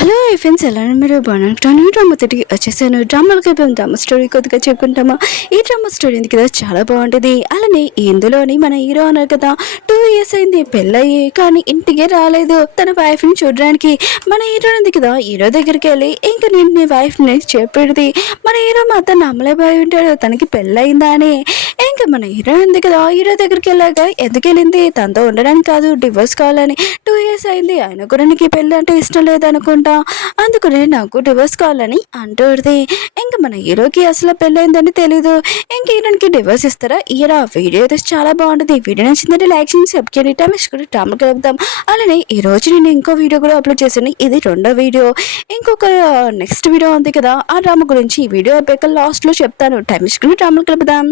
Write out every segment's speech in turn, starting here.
Hello friends, ఎలా మీరు బాగుంటాను. Drama తోటికి వచ్చేసాను. డ్రామాలకు అయిపోయింది. డ్రామా స్టోరీ కొద్దిగా చెప్పుకుంటామా. ఈ డ్రామా స్టోరీ ఉంది కదా, చాలా బాగుంటుంది. అలానే ఇందులోని మన హీరో అన్నారు కదా, 2 years అయింది పెళ్ళయి, కానీ ఇంటికి రాలేదు తన వైఫ్ని చూడడానికి. మన హీరో ఉంది కదా, హీరో దగ్గరికి వెళ్ళి ఇంకా నేను నీ వైఫ్ని చెప్పేది. మన హీరో మాత్రం నమ్మలేకపోయి ఉంటాడు తనకి పెళ్ళయిందా అని. ఇంకా మన హీరో ఉంది కదా, హీరో దగ్గరికి వెళ్ళాక ఎందుకు వెళ్ళింది, తనతో ఉండడానికి కాదు, డివోర్స్ కావాలని. 2 years అయింది, ఆయన కూడా నీకు ఈ పెళ్ళి అంటే ఇష్టం లేదనుకుంటా, అందుకనే నాకు డివోర్స్ కావాలని అంటుంది. ఇంకా మన హీరోకి అసలు పెళ్ళైందని తెలీదు. ఇంక హీరోకి డివోర్స్ ఇస్తారా ఇయరా. వీడియో అయితే చాలా బాగుంటుంది. వీడియో నచ్చిందంటే లైక్ చేయండి, సబ్స్క్రైబ్ చేయండి. టైం కూడా డ్రామా కలుపుతాం. అలానే ఈ రోజు నేను ఇంకో వీడియో కూడా అప్లోడ్ చేశాను. ఇది రెండో వీడియో. ఇంకొక నెక్స్ట్ వీడియో ఉంది కదా, ఆ డ్రామా గురించి ఈ వీడియో అయిపోయాక లాస్ట్లో చెప్తాను. టైం కూడా డ్రామా కలుపుదాం.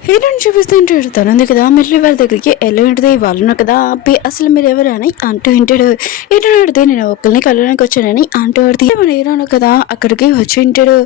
హీరోని చూపిస్తుంటాడు. తనుంది కదా, మిర్రి వాళ్ళ దగ్గరికి వెళ్ళి ఉంటుంది. వాళ్ళు కదా అబ్బి అసలు మీరు ఎవరు అని అంటూ ఉంటాడు. హీరోని అడిగితే నేను ఒక్కరిని కలవడానికి వచ్చానని అంటూ అడితే మన హీరోను కదా అక్కడికి వచ్చి ఉంటాడు.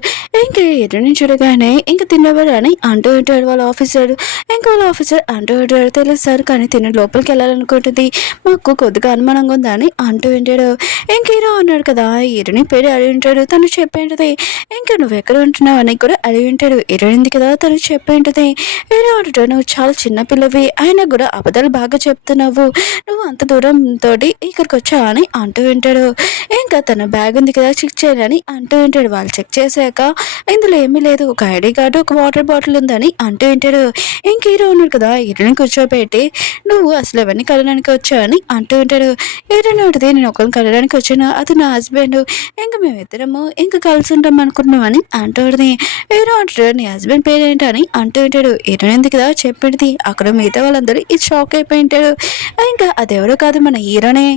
ఇంకా హీరోని చూడగానే ఇంకా తిన్నవారు అని అంటూ ఉంటాడు వాళ్ళ ఆఫీసర్. ఇంకా వాళ్ళ ఆఫీసర్ అంటూ ఉంటాడు, తెలుసు సార్, కానీ తిన్న లోపలికి వెళ్ళాలనుకుంటుంది, మాకు కొద్దిగా అనుమానంగా ఉందా అని అంటూ ఉంటాడు. ఇంక హీరో అన్నాడు కదా, హీరోని పేరు అడిగి ఉంటాడు. తను చెప్పేంటది. ఇంకా నువ్వు ఎక్కడ ఉంటున్నావు అని కూడా అడిగి ఉంటాడు. హీరోయింది కదా, తను చెప్పేంటది. హీరో అంటాడు, నువ్వు చాలా చిన్న పిల్లవి, అయినా కూడా అబద్ధాలు బాగా చెప్తున్నావు, నువ్వు అంత దూరం తోటి ఇక్కడికి వచ్చావు అని అంటూ ఉంటాడు. ఇంకా తన బ్యాగ్ ఉంది కదా, చెక్ చేయాలని అంటూ ఉంటాడు. వాళ్ళు చెక్ చేశాక ఇందులో ఏమీ లేదు, ఒక ఐడి కార్డు, ఒక వాటర్ బాటిల్ ఉందని అంటూ ఉంటాడు. ఇంక హీరో ఉన్నాడు కదా, హీరోని కూర్చోబెట్టి నువ్వు అసలు ఎవరిని కలడానికి వచ్చావు అని అంటూ ఉంటాడు. హీరోని ఉంటుంది, నేను ఒకరిని కలడానికి వచ్చాను, అది నా హస్బెండ్, ఇంకా మేమిద్దరము ఇంకా కలిసి ఉంటాం అనుకుంటున్నామని అంటూ ఉంటుంది. హీరో అంటాడు, నీ హస్బెండ్ పేరేంటని అంటూ ఉంటాడు. హీరోయిన్ కదా చెప్పేది. అక్కడ మిగతా వాళ్ళందరూ ఇది షాక్ అయిపోయి ఉంటాడు. ఇంకా అదెవరో కాదు, మన హీరోనే.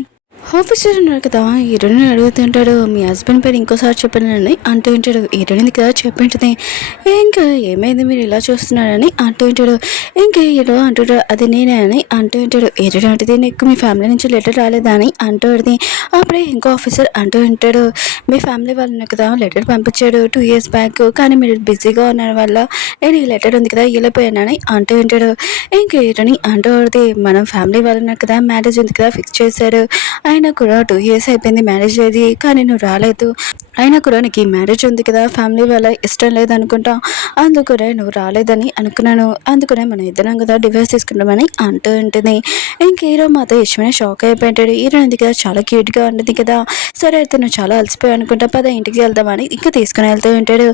ఆఫీసర్ ఉన్నాడు కదా, హీరోని అడుగుతుంటాడు, మీ హస్బెండ్ పేరు ఇంకోసారి చెప్పానండి అంటూ ఉంటాడు. హీరోయిన్ కదా చెప్పింటుంది. ఇంకా ఏమైంది మీరు ఇలా చూస్తున్నారని అంటూ ఉంటాడు. ఇంకా హీరో అంటాడు, అది నేనే అని అంటూ ఉంటాడు. హీరో అంటే నీకు మీ ఫ్యామిలీ నుంచి లెటర్ రాలేదా అని అంటూ ఉంటుంది. అప్పుడే ఇంకో ఆఫీసర్ అంటూ ఉంటాడు, మీ ఫ్యామిలీ వాళ్ళని కదా లెటర్ పంపించాడు 2 years బ్యాక్, కానీ మీరు బిజీగా ఉన్న వల్ల నేను ఈ లెటర్ ఉంది కదా వెళ్ళిపోయానని అంటూ ఉంటాడు. ఇంకా హీరోని అంటూ ఉంటుంది, మనం ఫ్యామిలీ వాళ్ళని కదా మ్యారేజ్ ఉంది కదా ఫిక్స్ చేశారు, అయినా కూడా 2 years అయిపోయింది మ్యారేజ్ అయ్యేది, కానీ నువ్వు రాలేదు, అయినా కూడా నీకు ఈ మ్యారేజ్ ఉంది కదా ఫ్యామిలీ వాళ్ళ ఇష్టం లేదనుకుంటా, అందుకనే నువ్వు రాలేదని అనుకున్నాను, అందుకనే మనం ఇద్దరం కదా డివోర్స్ తీసుకుంటామని అంటూ ఉంటుంది. ఇంక హీరో మాత్రం ఇష్టమైన షాక్ అయిపోయింటాడు. హీరో ఉంది కదా చాలా క్యూట్గా ఉంటుంది కదా, సరే అయితే నువ్వు చాలా అలసిపోయి అనుకుంటా, పద ఇంటికి వెళ్దామని ఇంకా తీసుకుని వెళ్తూ ఉంటాడు.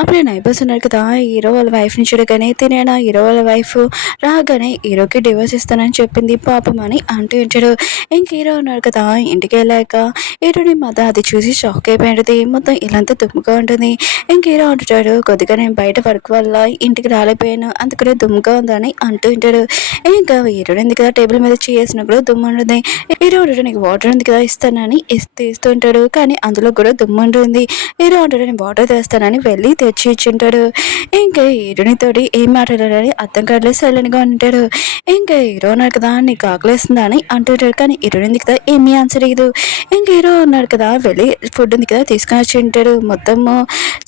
అప్పుడే నైబర్స్ ఉన్నారు కదా, హీరో వాళ్ళ వైఫ్ని చూడగానే తినేనా హీరో వాళ్ళ వైఫ్ రాగానే హీరోకి డివోర్స్ ఇస్తానని చెప్పింది పాపం అని అంటూ ఉంటాడు. ఇంక హీరో ఉన్నాడు కదా, ఇంటికి వెళ్ళాక హీరోని మాత్రం అది చూసి షాక్ అయిపోయింది. మొత్తం ఇలాంతా దుమ్ముగా ఉంటుంది. ఇంక హీరో అంటాడు, కొద్దిగా నేను బయట వర్క్ వల్ల ఇంటికి రాలేకపోయాను, అందుకనే దుమ్ముగా ఉందని అంటూ ఉంటాడు. ఇంకా హీరోని ఉంది కదా టేబుల్ మీద చేసిన కూడా దుమ్ము ఉంటుంది. హీరో అంటాడు, నీకు వాటర్ ఉంది కదా ఇస్తానని తీస్తూ ఉంటాడు, కానీ అందులో కూడా దుమ్ము ఉంటుంది. హీరో అంటాడు, నేను వాటర్ తెస్తానని వెళ్ళి తెచ్చి ఇచ్చింటాడు. ఇంకా హీరోనితోటి ఏం మాట్లాడాడని అర్థం కావట్లేదు, సైలెంట్గా ఉంటాడు. ఇంకా హీరో ఉన్నాడు కదా, నీకు ఆకలిస్తుందా అని అంటుంటాడు, కానీ హీరోయిన్ ఉంది కదా ఏమీ ఆన్సర్ ఇయ్యదు. ఇంకా హీరో ఉన్నాడు కదా, వెళ్ళి ఫుడ్ ఉంది కదా తీసుకొని వచ్చి ఉంటాడు. మొత్తము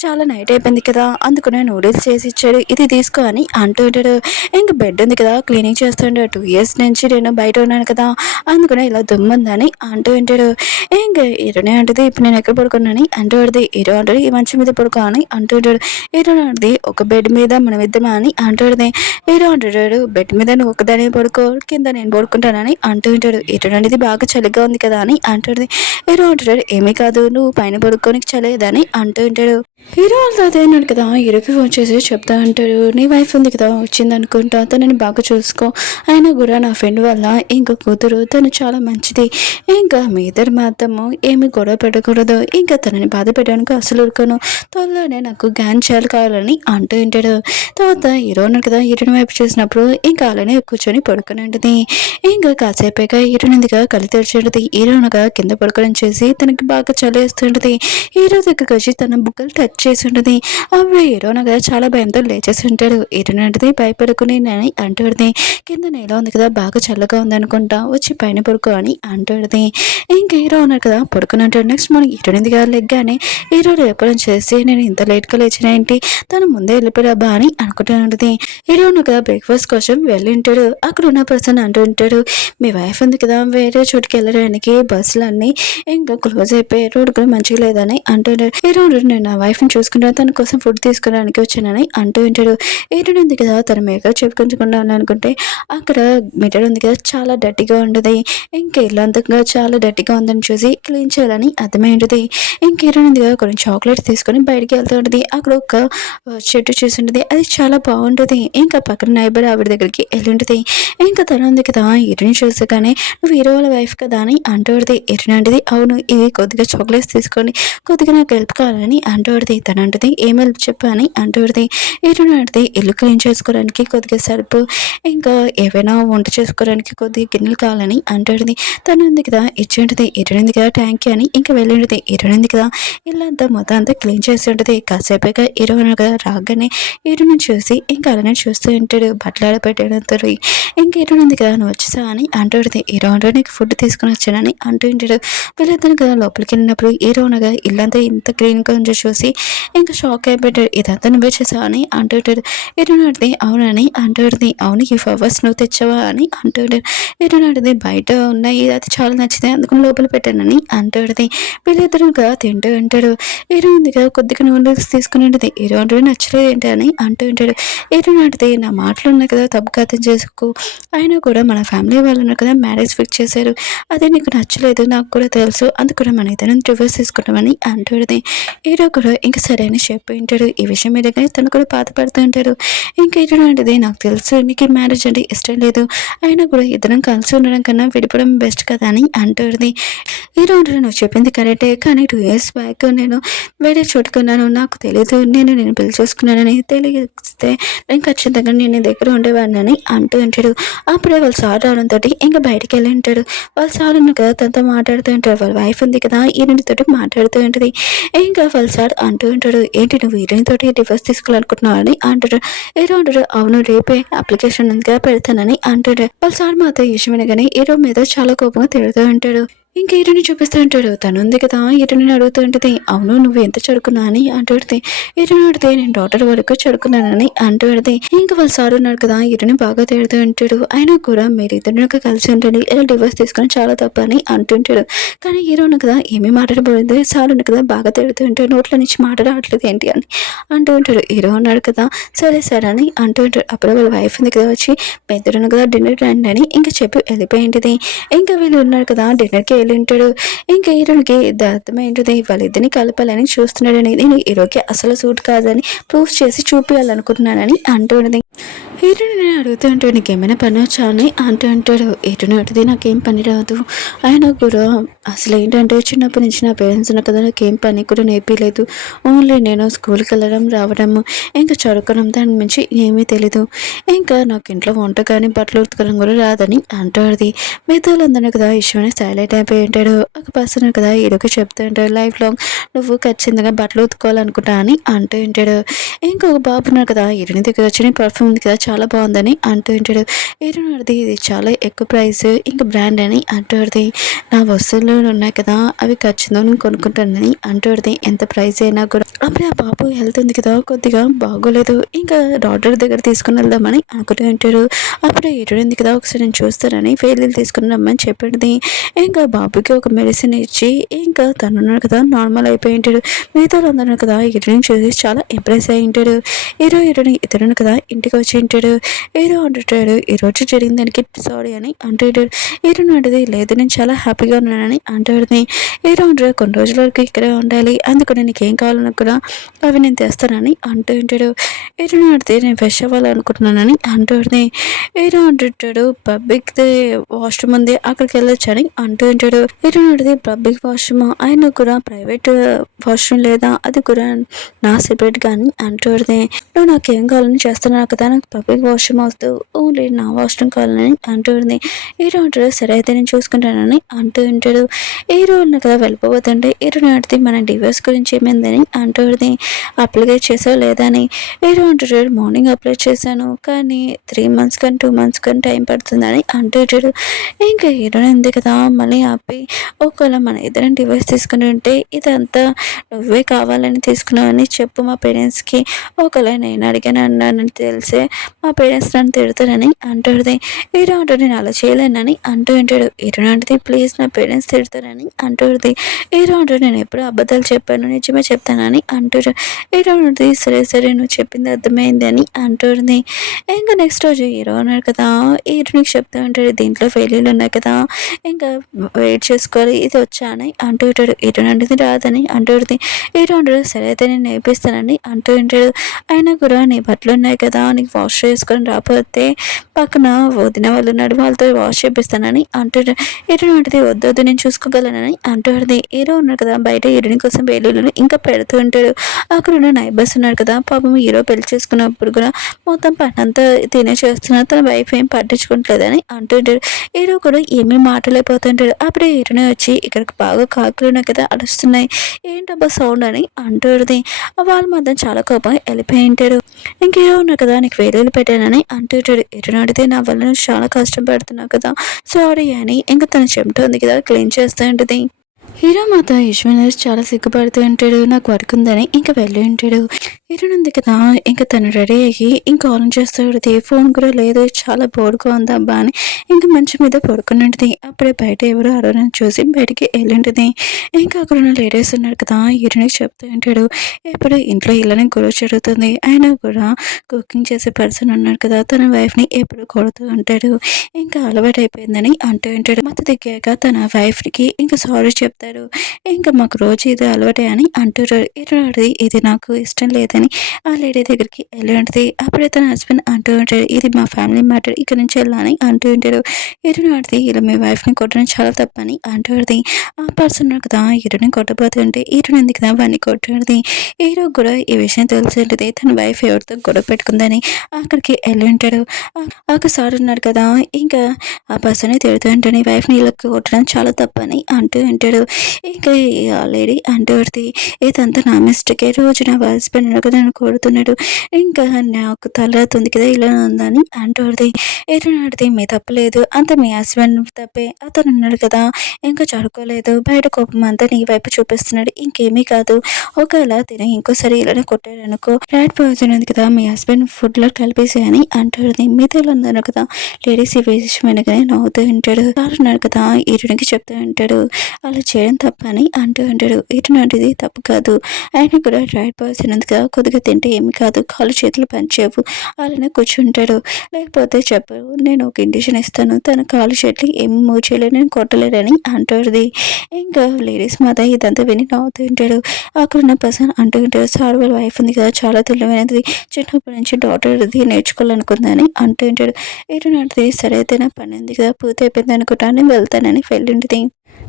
చాలా నైట్ అయిపోయింది కదా, అందుకనే నూడిల్స్ చేసి ఇచ్చాడు, ఇది తీసుకో అని అంటూ ఉంటాడు. ఇంకా బెడ్ ఉంది కదా క్లీనింగ్ చేస్తుంటాడు. 2 years నుంచి నేను బయట ఉన్నాను కదా, అందుకనే ఇలా దుమ్ముందని అంటూ ఉంటాడు. ఇంకా హీరోనే అంటుంది, ఇప్పుడు నేను ఎక్కడ పడుకున్నాను అంటూ ఉంటుంది. హీరో అంటాడు, ఈ మంచం మీద పడుకో అని అంటూ ఉంటాడు. హీరో అంటుంది, ఒక బెడ్ మీద మనం ఇద్దమా అని అంటుంది. హీరో అంటాడు, బెడ్ మీద నువ్వు ఒకదాని పడుకో, కింద నేను పడుకుంటానని అంటూ ఉంటాడు. హీరో అనేది బాగా చలిగా ఉంది కదా అని అంటుంది. హీరో అంటాడు, ఏమీ కాదు, నువ్వు పైన పడుకోనికి చలేదని అంటూ ఉంటాడు. హీరో వాళ్ళతో అదే అన్నాడు కదా, హీరోకి ఫోన్ చేసి చెప్తా అంటాడు, నీ వైఫ్ ఉంది కదా వచ్చింది అనుకుంటా, తనని బాగా చూసుకో, అయినా కూడా నా ఫ్రెండ్ వల్ల ఇంకో కూతురు, తను చాలా మంచిది, ఇంకా మీ ఇద్దరు మాత్రము ఏమి గొడవ పెట్టకూడదు, ఇంకా తనని బాధ పెట్టడానికి అసలు ఉరుకోను, త్వరలోనే నాకు గ్యాన్ చేయాలి కావాలని అంటూ ఉంటాడు. తర్వాత హీరో ఉన్నాడు కదా, హీరోని వైపు చూసినప్పుడు ఇంకా అలానే కూర్చొని పడుకుని ఉంటుంది. ఇంకా కాసేపాక హీరోనిందిగా కళ్ళు తెరిచింటుంది. హీరోనగా కింద పడుకోవడం చేసి తనకి బాగా చలేస్తుంటుంది. హీరో దగ్గరికి వచ్చి తన బుక్కలు టచ్ చేసి ఉంటుంది. అప్పుడు హీరోనగా చాలా భయంతో లేచేసి ఉంటాడు. హీరోని అంటే భయపడుకుని నేను అంటుంది, కింద నేల ఉంది కదా బాగా చల్లగా ఉంది అనుకుంటా, వచ్చి పైన పడుకో అని అంటుంది. ఇంకా హీరో ఉన్నారు కదా పడుకుని అంటాడు. నెక్స్ట్ మనం హీరోనిందిగా లెగ్గానే హీరో రేపడం చేసి, నేను ఇంత లేట్గా లేచిన ఏంటి తను ముందే వెళ్ళిపోయాబా అని అనుకుంటూ ఉంటుంది. హీరోను కదా బ్రేక్ఫాస్ట్ కోసం వెళ్ళి ఉంటాడు. అక్కడ ఉన్న పర్సన్ అంటూ ఉంటాడు, మీ వైఫ్ ఉంది కదా వేరే చోటుకి వెళ్ళడానికి బస్సులన్నీ ఇంకా క్లోజ్ అయిపోయి రోడ్డు కూడా మంచిగా లేదని అంటున్నాడు. హీరో నేను నా వైఫ్ని చూసుకుంటాను తన కోసం ఫుడ్ తీసుకురావడానికి వచ్చానని అంటూ ఉంటాడు. హీరోయిన్ ఉంది కదా తన మేకప్ చెప్పుకుంటా అనుకుంటే అక్కడ మెటీరియల్ ఉంది కదా చాలా డర్టీగా ఉండదు. ఇంకా ఇల్లంతగా చాలా డర్టీగా ఉందని చూసి క్లీన్ చేయాలని అర్థమై ఉంటుంది. ఇంక హీరోయిన్ ఉంది కదా కొన్ని చాక్లెట్స్ తీసుకొని బయటికి వెళ్తూ ఉంటుంది. అక్కడ ఒక చెట్టు చూసి ఉంటుంది, అది చాలా బాగుంటుంది. ఇంకా పక్కన నైబర్ ఆవిడ దగ్గరికి వెళ్ళి ఉంటుంది. ఇంకా తను ఉంది కదా హీరోయిన్ చూసగానే నువ్వు హీరో వాళ్ళ వైఫ్ కదా అని అంటూడిది. హీరోయిన్ అంటది అవును ఇది కొద్దిగా చాక్లెట్స్ తీసుకొని కొద్దిగా నాకు హెల్ప్ కావాలని అంటూడిది. తను అంటది ఏం హెల్ప్ చెప్పా అని అంటూడిది. హీరోయిన్ అంటది ఇల్లు క్లీన్ చేసుకోవడానికి కొద్దిగా సరుపు ఇంకా ఏవైనా వంట చేసుకోవడానికి కొద్దిగా గిన్నెలు కావాలని అంటూడిది. తను ఉంది కదా ఇచ్చింటది. హీరోయిన్ ఉంది కదా థ్యాంక్ యూ అని ఇంకా వెళ్ళింటది. హీరోయిన్ ఉంది కదా ఇల్లంతా మొత్తం అంతా క్లీన్ చేసి ఉంటుంది. కాసేపైగా హీరోయిన్ కదా రాగానే హీరోయిన్ చూసి ఇంకా అలానే చూస్తూ ఉంటాడు. బట్టలు ఆడపెట్టడంతో ఇంకా హీరోయిన్ ఉంది కదా నువ్వు వచ్చేసా అని అంటూడిది. హీరో అంటే నీకు ఫుడ్ తీసుకుని వచ్చానని అంటూ ఉంటాడు. వీళ్ళిద్దరు కదా లోపలికి వెళ్ళినప్పుడు హీరో అనగా ఇల్లంతా ఇంత క్లీన్గా ఉంచో చూసి ఇంకా షాక్ అయిపోయాడు. ఇదంతా నువ్వే చేసావా అని అంటుంటాడు. హీరోయిన్ అడితే అవునని అంటుంది. అవును ఈ ఫ్లవర్స్ నువ్వు తెచ్చావా అని అంటుంటాడు. హీరోయిన్ అడితే బయట ఉన్నాయి అది చాలా నచ్చితే అందుకని లోపల పెట్టానని అంటుంది. వీళ్ళిద్దరు కదా తింటూ ఉంటాడు. హీరో ఉంది కదా కొద్దిగా నూడిల్స్ తీసుకుని ఉంటుంది. హీరో అంటే నచ్చలేదు ఏంటి అని అంటూ ఉంటాడు. హీరోయిన్ అడితే నా మాటలు ఉన్నాయి కదా తప్పుగా అర్థం చేసుకో, అయినా కూడా మన ఫ్యామిలీ వాళ్ళు ఉన్నారు కదా మ్యారేజ్ ఫిక్స్ చేశారు, అదే నీకు నచ్చలేదు నాకు కూడా తెలుసు, అందుకని మన ఇద్దరం రివర్స్ తీసుకుంటామని అంటుంది. హీరో కూడా ఇంకా సరైన చెప్పి ఉంటాడు. ఈ విషయం మీద కానీ తను కూడా బాధపడుతూ ఉంటాడు. ఇంకా హీరో అంటే నాకు తెలుసు నీకు ఈ మ్యారేజ్ అంటే ఇష్టం లేదు, అయినా కూడా ఇద్దరం కలిసి ఉండడం కన్నా విడిపోవడం బెస్ట్ కదా అని అంటుంది. హీరో అంటే నువ్వు చెప్పింది కరెక్టే, కానీ 2 years బ్యాక్ నేను వేరే చోటుకున్నాను, నాకు తెలియదు నేను పెళ్లి చేసుకున్నానని తెలియస్తే నేను ఖచ్చితంగా నేను నీ దగ్గర ఉండేవాడిని అంటూ ఉంటాడు. అప్పుడే వాళ్ళ సార్ రావడంతో ఇంకా బయటికి వెళ్ళి ఉంటాడు. వాళ్ళ సార్ ఉన్న కదా తనతో మాట్లాడుతూ ఉంటాడు. వాళ్ళ వైఫ్ ఉంది కదా ఈయనతోటి మాట్లాడుతూ ఉంటుంది. ఇంకా వాళ్ళ సార్ అంటూ ఉంటాడు ఏంటి నువ్వు ఈయనతోటి డివోర్స్ తీసుకోవాలనుకుంటున్నావు అని అంటాడు. హీరో అంటాడు అవును రేపే అప్లికేషన్ ఉంది కదా పెడతానని అంటాడు. వాళ్ళ సార్ మాత్రం ఈ విషయమైన కానీ హీరో మీద చాలా కోపంగా తిడుతూ ఉంటాడు. ఇంకా హీరోని చూపిస్తూ ఉంటాడు. తను ఉంది కదా హీరోని అడుగుతూ ఉంటుంది అవును నువ్వు ఎంత చదువుకున్నా అని అంటుంది. హీరోని అడితే నేను డాక్టర్ వరకు చదువుకున్నానని అంటుంది. ఇంకా వాళ్ళ సార్ ఉన్నాడు కదా హీరోని బాగా తిడుతూ ఉంటాడు. అయినా కూడా మీరిద్దరు కలిసి ఉంటుంది ఇలా డివోర్స్ తీసుకొని చాలా తప్పు అని అంటుంటాడు. కానీ హీరోని కదా ఏమీ మాట్లాడబోయింది. సార్ ఉంది కదా బాగా తిడుతూ ఉంటాడు. నోట్ల నుంచి మాట రావట్లేదు ఏంటి అని అంటూ ఉంటాడు. హీరో అన్నాడు కదా సరే సరే అని అంటూ ఉంటాడు. అప్పుడు వాళ్ళ వైఫ్ ఉంది కదా వచ్చి పెద్దరును కదా డిన్నర్ రండి అని ఇంకా చెప్పి వెళ్ళిపోయింది. ఇంకా వీళ్ళు ఉన్నారు కదా డిన్నర్కి ఉంటాడు. ఇంకా హీరోకి అర్థమైంటుంది వాళ్ళిద్దరిని కలపాలని చూస్తున్నాడని, నేను హీరోకి అసలు సూట్ కాదని ప్రూఫ్ చేసి చూపించాలనుకుంటున్నానని అంటున్నది. హీరోని అడుగుతూ ఉంటాడు నీకు ఏమైనా పని వచ్చా అని అంటూ ఉంటాడు. హీరోని అడిగితే నాకేం పని రాదు, అయినా కూడా అసలు ఏంటంటే చిన్నప్పటి నుంచి నా పేరెంట్స్ ఉన్న కదా నాకేం పని కూడా నేర్పించలేదు, ఓన్లీ నేను స్కూల్కి వెళ్ళడం రావడము ఇంకా చదువుకోవడం దాని నుంచి ఏమీ తెలీదు, ఇంకా నాకు ఇంట్లో వంట కానీ బట్టలు ఉతకడం కూడా రాదని అంటాడు. మిగతా వాళ్ళందరూ కదా ఇష్యూని సైలెంట్ అయిపోయి ఉంటాడు. ఒక పర్సన్ కదా హీరోకి చెప్తూ ఉంటాడు లైఫ్ లాంగ్ నువ్వు ఖచ్చితంగా బట్టలు ఉతుకోవాలనుకుంటా అని అంటూ ఉంటాడు. ఇంకొక బాబు ఉన్నాడు కదా హీరోని దగ్గర వచ్చి పర్ఫ్యూమ్ ఉంది కదా చాలా బాగుందని అంటూ ఉంటాడు. హీరోని అడిగి ఇది చాలా ఎక్కువ ప్రైస్ ఇంకా బ్రాండ్ అని అంటుంది. నా వస్తువులు ఉన్నాయి కదా అవి ఖచ్చితంగా నేను కొనుక్కుంటానని అంటుంది. ఎంత ప్రైస్ అయినా కూడా. అప్పుడే ఆ బాబు హెల్త్ ఉంది కదా కొద్దిగా బాగోలేదు, ఇంకా డాక్టర్ దగ్గర తీసుకుని వెళ్దామని అనుకుంటూ ఉంటాడు. అప్పుడే హీరోయిన్ ఉంది కదా ఒకసారి నేను చూస్తానని ఫెయిల్ తీసుకుని రమ్మని చెప్పింది. ఇంకా బాబుకి ఒక మెడిసిన్ ఇచ్చి ఇంకా తనున్నాడు కదా నార్మల్ అయిపోయి ఉంటాడు. మిగతా అందరూ కదా హీరోయిన్ చూసి చాలా ఇంప్రెస్ అయి ఉంటాడు. హీరోయిన్ ఇతరును కదా ఇంటికి వచ్చి ఉంటాడు. హీరో అంటుంటాడు ఈరోజు జరిగిన దానికి సారీ అని అంటాడు. హీరోయిన్ అంటది లేదు నేను చాలా హ్యాపీగా ఉన్నానని అంటాడు. హీరో అంటాడు కొన్ని రోజుల వరకు ఇక్కడే ఉండాలి, అందుకని నీకు ఏం కావాలన్నా కూడా అవి నేను తెస్తానని అంటూ ఉంటాడు. హీరోయిన్ అడితే నేను ఫ్రెష్ అవ్వాలనుకుంటున్నానని అంటుంది. హీరో అంటుంటాడు పబ్లిక్ వాష్రూమ్ ఉంది అక్కడికి వెళ్ళొచ్చని అంటూ ఉంటాడు. హీరోయిన్ అడితే పబ్లిక్ వాష్రూమ్ ఆయన కూడా ప్రైవేట్ వాష్రూమ్ లేదా అది కూడా నా సెపరేట్ కానీ అంటుంది. నువ్వు నాకేం కావాలని చేస్తున్నావు కదా నాకు పబ్లిక్ వాష్రూమ్ వస్తూ ఓన్లీ నా వాష్రూమ్ కావాలని అంటూ ఉంది. హీరో అంటాడు సరే అయితే నేను చూసుకుంటానని అంటూ ఉంటాడు. హీరో ఉన్న కదా వెళ్ళిపోతుంటే హీరోని అడిగితే మన డివోర్స్ గురించి ఏమైందని అంటూ ఉంది. అప్లికేట్ చేసావు లేదా అని. హీరో అంటాడు మార్నింగ్ అప్లై చేశాను కానీ 3 months కానీ 2 months కానీ టైం పడుతుందని అంటూ ఉంటాడు. ఇంకా హీరోయిన్ ఉంది కదా మళ్ళీ ఆపి ఒకవేళ మన ఇద్దరం డివోర్స్ తీసుకుని ఉంటే ఇదంతా నువ్వే కావాలని తీసుకున్నావని చెప్పు మా పేరెంట్స్కి. ఒకవేళ నేను అడిగాను అన్నానని తెలిసే మా పేరెంట్స్ నన్ను తిడతారని అంటాడుది. హీరో అంటాడు నేను అలా చేయలేనని అంటూ ఉంటాడు. హీరోయిన్ అంటది ప్లీజ్ నా పేరెంట్స్ తిడతారని అంటాడుది. హీరో అంటాడు నేను ఎప్పుడు అబద్ధాలు చెప్పాను నిజమే చెప్తానని అంటాడు. హీరో అంటది సరే సరే నువ్వు చెప్పింది అర్థమైంది అని అంటుంది. ఇంకా నెక్స్ట్ రోజు హీరో అన్నాడు కదా హీరోనికి చెప్తా ఉంటాడు దీంట్లో ఫెయిల్యూర్లు ఉన్నాయి కదా ఇంకా వెయిట్ చేసుకోవాలి ఇది వచ్చా అని అంటూ ఉంటాడు. హీరో అంటది రాదని అంటుంది. హీరో అంటాడు సరే అయితే నేను నేర్పిస్తానని అంటూ ఉంటాడు. అయినా కూడా నీ బట్టలు ఉన్నాయి కదా నీకు వాష్ చేసుకొని రాకపోతే పక్కన వదిన వాళ్ళు ఉన్నాడు వాళ్ళతో వాష్ చేపిస్తానని అంటాడు. హీరో అంటది వద్దొద్దు నేను చూసుకోగలనని అంటుంది. హీరో ఉన్నాడు కదా బయట హీరోయిన్ కోసం వేలులను ఇంకా పెడుతూ ఉంటాడు. అక్కడ ఉన్న నైబర్స్ ఉన్నాడు కదా పాపం హీరో పెళ్లి చేసుకున్నప్పుడు కూడా మొత్తం పనంతా తినే చేస్తున్నా తన వైఫ్ ఏం పట్టించుకోవట్లేదని అంటుంటాడు. హీరో కూడా ఏమీ మాటలైపోతుంటాడు. అప్పుడే హీరోనే వచ్చి ఇక్కడికి బాగా కాకులు ఉన్నాయి కదా అరుస్తున్నాయి ఏంటబ్బా సౌండ్ అని అంటుంది. వాళ్ళ మధ్య చాలా కోపం వెళ్ళిపోయి ఉంటాడు. ఇంక హీరో ఉన్నాడు కదా నీకు వేరేలు పెట్టానని అంటుంటాడు. హీరోని అడిగితే నా వల్ల నువ్వు చాలా కష్టం పడుతున్నావు కదా సారీ అని ఇంకా తన చెమట ఉంది కదా క్లీన్ చేస్తూ ఉంటుంది. హీరో మాత యశ్వనర్ చాలా సిగ్గుపడుతూ ఉంటాడు నాకు వర్క్ ఉందని ఇంకా వెళ్ళి ఉంటాడు. హీరోయిన్ ఉంది కదా ఇంకా తను రెడీ అయ్యి ఇంకా ఆన్ చేస్తాడు. ఫోన్ కూడా లేదు చాలా బోర్డుగా ఉంది అబ్బా అని ఇంకా మంచం మీద పడుకున్నది. అప్పుడే బయట ఎవరు అడవని చూసి బయటికి వెళ్ళింటుంది. ఇంకా అక్కడ ఉన్న లేడీస్ ఉన్నారు కదా హీరోయిన్కి చెప్తూ ఉంటాడు ఎప్పుడు ఇంట్లో ఇళ్ళని గొడవ జరుగుతుంది అయినా కూడా కుకింగ్ చేసే పర్సన్ ఉన్నాడు కదా తన వైఫ్ని ఎప్పుడు కొడుతూ ఉంటాడు ఇంకా అలవాటు అయిపోయిందని అంటూ ఉంటాడు. మత్తు దిగాక తన వైఫ్కి ఇంకా సారీ చెప్తాడు. ఇంకా మాకు రోజు ఇది అలవాటే అని అంటారు. ఇది నాకు ఇష్టం లేదని ఆ లేడీ దగ్గరికి వెళ్ళి ఉంటుంది. అప్పుడే తన హస్బెండ్ అంటూ ఉంటాడు ఇది మా ఫ్యామిలీ మ్యాటర్ ఇక్కడ నుంచి వెళ్ళాలని అంటూ ఉంటాడు. హీరోని ఆడితే ఇలా మీ వైఫ్ని కొట్టడం చాలా తప్పని అంటుంది. ఆ పర్సన్ కదా హీరోని కొట్టబోతుంటే హీరోని ఎందుకు కదా వాడిని కొట్టాడుది. హీరో కూడా ఈ విషయం తెలిసి ఉంటుంది తన వైఫ్ ఎవరితో గొడవ పెట్టుకుందని అక్కడికి వెళ్ళి ఉంటాడు. ఒకసారి ఉన్నాడు కదా ఇంకా ఆ పర్సన్ తిడుతూ ఉంటాడు నీ వైఫ్ని ఇలా కొట్టడం చాలా తప్పని అంటూ ఉంటాడు. ఇంకా ఆ లేడీ అంటూ ఉంటుంది ఇదంతా నా మిస్టేకే రోజు నా హస్బెండ్ నన్ను కొడుతున్నాడు ఇంకా నాకు తలరాతుంది కదా ఇలా ఉందని అంటుంది. హీరోయిన్ అడిగితే మీ తప్పలేదు అంత మీ హస్బెండ్ తప్పే అతను ఉన్నాడు కదా ఇంకా చదువుకోలేదు బయట కోపం అంతా నీ వైపు చూపిస్తున్నాడు ఇంకేమీ కాదు ఒకవేళ తిని ఇంకోసారి ఇలానే కొట్టాడు అనుకో ర్యాట్ పాయిజన్ ఉంది కదా మీ హస్బెండ్ ఫుడ్లో కలిపేసి అని అంటుంది. మీతో ఉన్నారు కదా లేడీస్ ఈ విషయమైనగానే నవ్వుతూ ఉంటాడు. ఉన్నాడు కదా హీరోయిన్కి చెప్తూ ఉంటాడు అలా చేయడం తప్ప అని అంటూ ఉంటాడు. హీరోయిన్ అంటే తప్పు కాదు ఆయన కూడా ర్యాట్ పాయిజన్ ఉంది కదా కొద్దిగా తింటే ఏమి కాదు కాళ్ళు చేతులు పనిచేయవు అలానే కూర్చుంటాడు లేకపోతే చెప్పు నేను ఒక ఇండిషన్ ఇస్తాను తన కాళ్ళు చేతులు ఏమి మూవ్ చేయలేదు నేను కొట్టలేదని అంటుంది. ఇంకా లేడీస్ మాత ఇదంతా విని నవ్వుతూ ఉంటాడు. అక్కడ ఉన్న పర్సన్ అంటూ ఉంటాడు సార్ వాళ్ళ వైఫ్ ఉంది కదా చాలా తెలివైనది చిన్నప్పటి నుంచి డాక్టర్ది నేర్చుకోవాలనుకుందని అంటూ ఉంటాడు. ఏంటంటే సరే అయితే నా పని ఉంది కదా పూర్తి అయిపోయింది అనుకుంటా నేను వెళ్తానని వెళ్ళింది.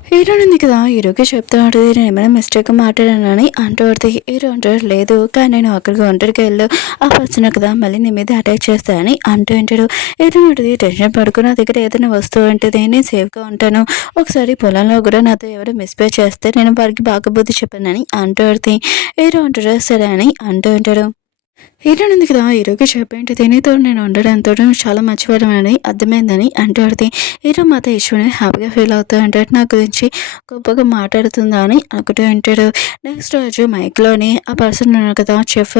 హీరోయిన్ ఉంది కదా హీరోకి చెప్తూ ఉంటుంది నేను ఏమైనా మిస్టేక్ మాట్లాడానని అంటూ ఉంటుంది. హీరో అంటాడు లేదు కానీ నేను అక్కడికి ఒంటరికి వెళ్ళు ఆ పర్సన్ కదా మళ్ళీ నీ మీద అటాక్ చేస్తానని అంటూ ఉంటాడు. హీరోయిన్ ఉంటుంది టెన్షన్ పడుకుని నా దగ్గర ఏదైనా వస్తువు ఉంటుంది నేను సేఫ్గా ఉంటాను ఒకసారి పొలంలో కూడా నాతో ఎవరు మిస్బేర్ చేస్తే నేను వారికి బాగా బుద్ధి చెప్పానని అంటూ ఉంటుంది. హీరో అంటాడు సరే అని అంటూ ఉంటాడు. హీరోయిన్ ఉంది కదా హీరోకి చెప్పేంటి దీనితో నేను ఉండడంతో చాలా మంచివాడమని అర్థమైందని అంటాడుది. హీరో మాత ఈశ్వరుని హ్యాపీగా ఫీల్ అవుతూ అంటాడు నా గురించి గొప్పగా మాట్లాడుతుందా అని అనుకుంటూ ఉంటాడు. నెక్స్ట్ రోజు మైక్లోని ఆ పర్సన్ ఉన్నాడు కదా చెఫ్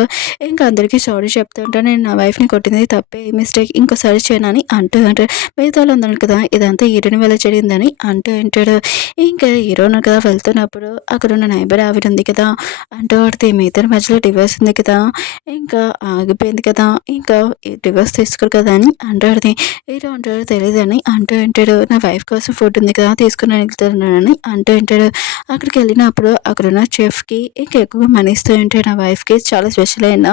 ఇంకా అందరికీ సారీ చెప్తూ ఉంటాను నేను నా వైఫ్ని కొట్టింది తప్పే మిస్టేక్ ఇంకోసారి చేయనని అంటూ ఉంటాడు. మిగతా వాళ్ళు అందరు కదా ఇదంతా హీరోని వల్ల జరిగిందని అంటూ ఉంటాడు. ఇంకా హీరోను కదా వెళ్తున్నప్పుడు అక్కడ ఉన్న నైబర్ ఆవిడ ఉంది కదా అంటూ పడితే మీ ఇద్దరి మధ్యలో డివోర్స్ ఉంది కదా ఇంకా ఆగిపోయింది కదా ఇంకా డివోర్స్ తీసుకోరు కదా అని అంటాడుది. హీరో అంటాడు తెలియదని అంటూ ఉంటాడు నా వైఫ్ కోసం ఫుడ్ ఉంది కదా తీసుకుని వెళ్తున్నానని అంటూ ఉంటాడు. అక్కడికి వెళ్ళినప్పుడు అక్కడున్న చెఫ్కి ఇంకా ఎక్కువగా మనీ ఇస్తూ ఉంటాడు నా వైఫ్కి చాలా స్పెషల్ అయిన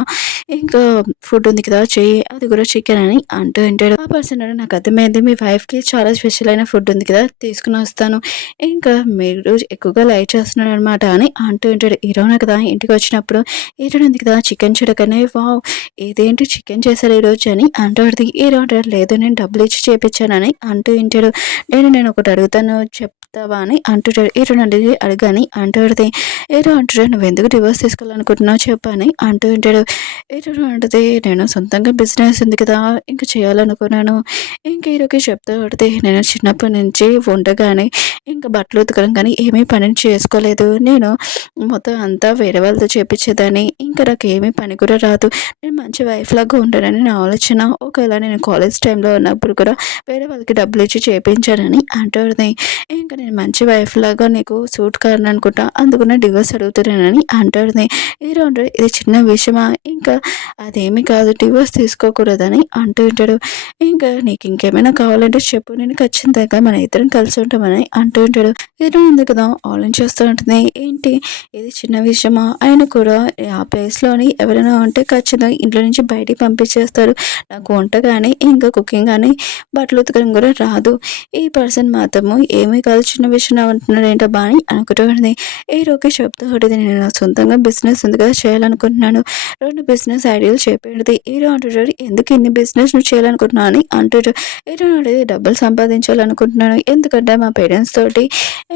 ఇంకా ఫుడ్ ఉంది కదా చెయ్యి అది కూడా చికెన్ అని అంటూ ఉంటాడు. ఆ పర్సన్ నాకు అర్థమైంది మీ వైఫ్కి చాలా స్పెషల్ అయిన ఫుడ్ ఉంది కదా తీసుకుని వస్తాను ఇంకా మీరు ఎక్కువగా లైక్ చేస్తున్నాడు అనమాట అని అంటూ ఉంటాడు. హీరోనే కదా ఇంటికి వచ్చినప్పుడు హీరోయిన్ ఉంది కదా చికెన్ చూడగానే వా వావ్! ఇదేంటి చికెన్ చేశారు ఈరోజు అని అంటాడుది. హీరో అంటాడు, లేదు నేను డబ్బులు ఇచ్చి చేపిచ్చానని అంటూ ఉంటాడు. నేను ఒకటి అడుగుతాను చెప్తావా అని అంటుంటాడు. హీరోని అడిగి అడగని అంటాడుది. హీరో అంటాడు, నువ్వెందుకు డివోర్స్ తీసుకోవాలనుకుంటున్నావు చెప్పు అని అంటూ ఉంటాడు. హీరో అంటది, నేను సొంతంగా బిజినెస్ ఉంది కదా ఇంక చేయాలనుకున్నాను. ఇంక హీరోకి చెప్తూ ఉంటది, నేను చిన్నప్పటి నుంచి వంట కానీ ఇంకా బట్టలు ఉతకడం కానీ ఏమీ పని చేసుకోలేదు. నేను మొత్తం అంతా వేరే వాళ్ళతో చేపించేదాన్ని. ఇంకా నాకు ఏమీ పని కూడా రాదు. నేను మంచి వైఫ్ లాగా ఉంటానని నా ఆలోచన. ఒకవేళ నేను కాలేజ్ టైంలో ఉన్నప్పుడు కూడా వేరే వాళ్ళకి డబ్బులు ఇచ్చి చేపించానని అంటుంది. ఇంకా నేను మంచి వైఫ్ లాగా నీకు సూట్ కారని అనుకుంటా, అందుకనే డివోర్స్ అడుగుతున్నానని అంటుంది. హీరో అంటాడు, ఇది చిన్న విషయమా, ఇంకా అదేమీ కాదు డివోర్స్ తీసుకోకూడదని అంటూ ఉంటాడు. ఇంకా నీకు ఇంకేమైనా కావాలంటే చెప్పు, నేను ఖచ్చితంగా మన ఇద్దరం కలిసి ఉంటామని అంటూ ఉంటాడు. హీరో ఉంది కదా ఆలోచిస్తూ ఉంటుంది, ఏంటి ఇది చిన్న విషయమా, ఆయన కూడా ఆ ప్లేస్లోని ఎవరైనా ఉంటే ఖచ్చితంగా ఇంట్లో నుంచి బయటికి పంపించేస్తారు. నాకు వంట కానీ ఇంకా కుకింగ్ కానీ బట్టలు ఉతకడం కూడా రాదు. ఈ పర్సన్ మాత్రము ఏమీ కాదు చిన్న విషయం అంటున్నాడు ఏంటబ్బా అని అనుకుంటూ ఉంటుంది. హీరోకి చెప్తూ ఉంటుంది, నేను నా సొంతంగా బిజినెస్ ఉంది కదా చేయాలనుకుంటున్నాను, 2 బిజినెస్ ఐడియాలు చెప్పేది. హీరో అంటాడు, ఎందుకు ఇన్ని బిజినెస్ నువ్వు చేయాలనుకుంటున్నావు అని అంటాడు. హీరో అనేది డబ్బులు సంపాదించాలనుకుంటున్నాను, ఎందుకంటే మా పేరెంట్స్ తోటి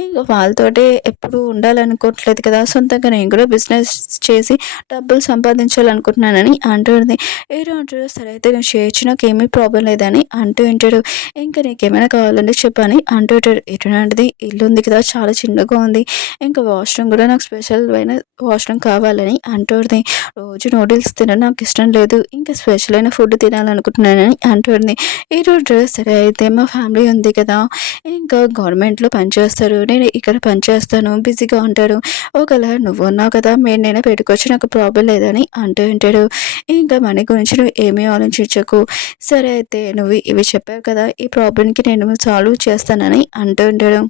ఇంకా వాళ్ళతోటి ఎప్పుడు ఉండాలనుకోవట్లేదు కదా, సొంతంగా నేను కూడా బిజినెస్ చేసి డబ్బులు సంపాదించాలనుకుంటున్నానని అంటుంది. హీరో అంటాడు, సరే అయితే నువ్వు చేయొచ్చు, నాకు ఏమీ ప్రాబ్లం లేదని అంటూ ఉంటాడు. ఇంకా నీకేమైనా కావాలంటే చెప్పని అంటూ ఉంటాడు. ఎటువంటిది ఇల్లు ఉంది కదా చాలా చిన్నగా ఉంది, ఇంకా వాష్రూమ్ కూడా నాకు స్పెషల్ అయిన వాష్రూమ్ కావాలని అంటుంది. రోజు నూడిల్స్ తినడం నాకు ఇష్టం లేదు, ఇంకా స్పెషల్ అయిన ఫుడ్ తినాలనుకుంటున్నానని అంటుంది. ఈరోజు సరే అయితే మా ఫ్యామిలీ ఉంది కదా ఇంకా గవర్నమెంట్లో పనిచేస్తారు, నేను ఇక్కడ పనిచేస్తాను బిజీగా ఉంటాడు, ఒకవేళ నువ్వు ఉన్నావు కదా మీరు నేను పెట్టుకోవచ్చు, నాకు ప్రాబ్లం లేదని అంటూ ఉంటాడు. ఇంకా మనీ గురించి నువ్వు ఏమీ ఆలోచించకు, సరే అయితే నువ్వు ఇవి చెప్పావు కదా ఈ ప్రాబ్లంకి నేను సాల్వ్ చేస్తానని అంటూ ఉంటాడు.